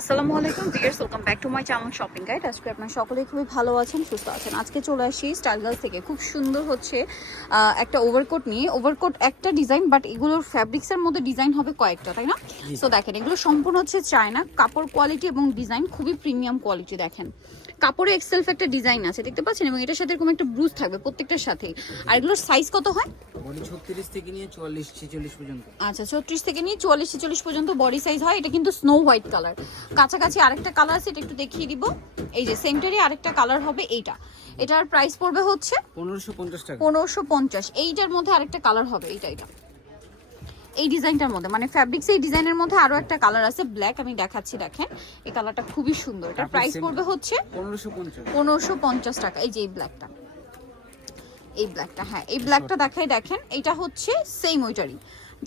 আসসালামু আলাইকুম viewers welcome back to my channel shopping guide আজকে আপনারা সকলেই খুবই ভালো আছেন সুস্থ আছেন। আজকে চলে আসি স্টাইল গার্লস থেকে। খুব সুন্দর হচ্ছে একটা ওভারকোট নিয়ে। ওভারকোট একটা ডিজাইন বাট এগুলোর ফ্যাব্রিক্সের মধ্যে ডিজাইন হবে কয়েকটা তাই না? সো দেখেন এগুলো সম্পূর্ণ হচ্ছে চায়না কাপড় কোয়ালিটি এবং ডিজাইন খুবই প্রিমিয়াম কোয়ালিটি দেখেন। কাপড়ে এক্সেলফ একটা ডিজাইন আছে দেখতে পাচ্ছেন? এবং এটার সাথে এরকম একটা ব্রুজ থাকবে প্রত্যেকটার সাথেই। আর এগুলোর সাইজ কত হয়? থেকে নিয়ে চুয়াল্লিশ ছেচল্লিশ পর্যন্ত। আচ্ছা ছত্রিশ থেকে নিয়ে চুয়াল্লিশ ছেচল্লিশ পর্যন্ত বডি সাইজ হয়। এটা কিন্তু স্নো হোয়াইট কালার কাছাকাছি আরেকটা কালার আছে এটা একটু দেখিয়ে দিব। এই যে সেন্টারে আরেকটা কালার হবে এইটা। এটার প্রাইস পড়বে হচ্ছে টাকা। এইটার মধ্যে আরেকটা কালার হবে এইটা এটা এই ডিজাইনটার মধ্যে মানে ফ্যাব্রিক্স এই ডিজাইনের মধ্যে আরও একটা কালার আছে ব্ল্যাক আমি দেখাচ্ছি দেখেন। এই কালারটা খুবই সুন্দর। এটার প্রাইস পড়বে হচ্ছে পনেরোশো টাকা এই যে এই ব্ল্যাকটা এই ব্ল্যাকটা হ্যাঁ এই ব্ল্যাকটা দেখাই দেখেন এটা হচ্ছে সেম ওইটারই।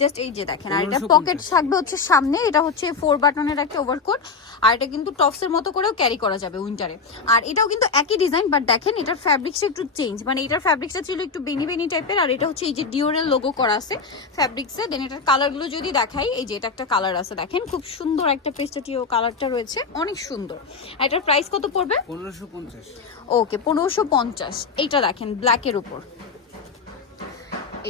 জাস্ট এই যে দেখেন আর এটা পকেট থাকবে হচ্ছে সামনে এটা হচ্ছে ফোর বাটনের একটা ওভারকোট আর এটা কিন্তু টপসের মতো করেও ক্যারি করা যাবে উইন্টারে আর এটাও কিন্তু একই ডিজাইন বাট দেখেন এটার ফ্যাব্রিক্সটা একটু চেঞ্জ মানে এটার ফ্যাব্রিক্সটা ছিল একটু বেনি বেনি টাইপের আর এটা হচ্ছে এই যে ডিওরের লোগো করা আছে ফ্যাব্রিক্সে দেন এটার কালারগুলো যদি দেখাই এই যে এটা একটা কালার আছে দেখেন খুব সুন্দর একটা পেস্টাটিও কালারটা রয়েছে অনেক সুন্দর। আর এটার প্রাইস কত পড়বে? পনেরোশো পঞ্চাশ। ওকে পনেরোশো পঞ্চাশ। এইটা দেখেন ব্ল্যাকের উপর।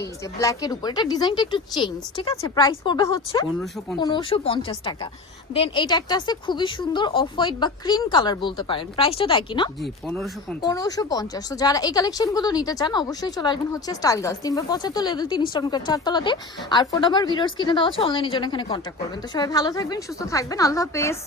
এই যে ব্ল্যাকের উপর এটা ডিজাইনটা একটু চেঞ্জ ঠিক আছে? প্রাইস পড়বে হচ্ছে পনেরোশো পঞ্চাশ। টাকা। দেন এইটা একটা আছে খুবই সুন্দর অফ হোয়াইট বা ক্রিম কালার বলতে পারেন। প্রাইসটা দেয় কি না? জি পনেরোশো পঞ্চাশ। তো যারা এই কালেকশনগুলো নিতে চান অবশ্যই চলে আসবেন হচ্ছে স্টাইল গাছ তিনবার পঁচাত্তর লেভেল তিন স্টনকার চারতলাতে। আর ফোন নাম্বার ভিডিওস কিনে দেওয়া হচ্ছে অনলাইনে জন্য এখানে কন্ট্যাক্ট করবেন। তো সবাই ভালো থাকবেন সুস্থ থাকবেন। আল্লাহ হাফেজ।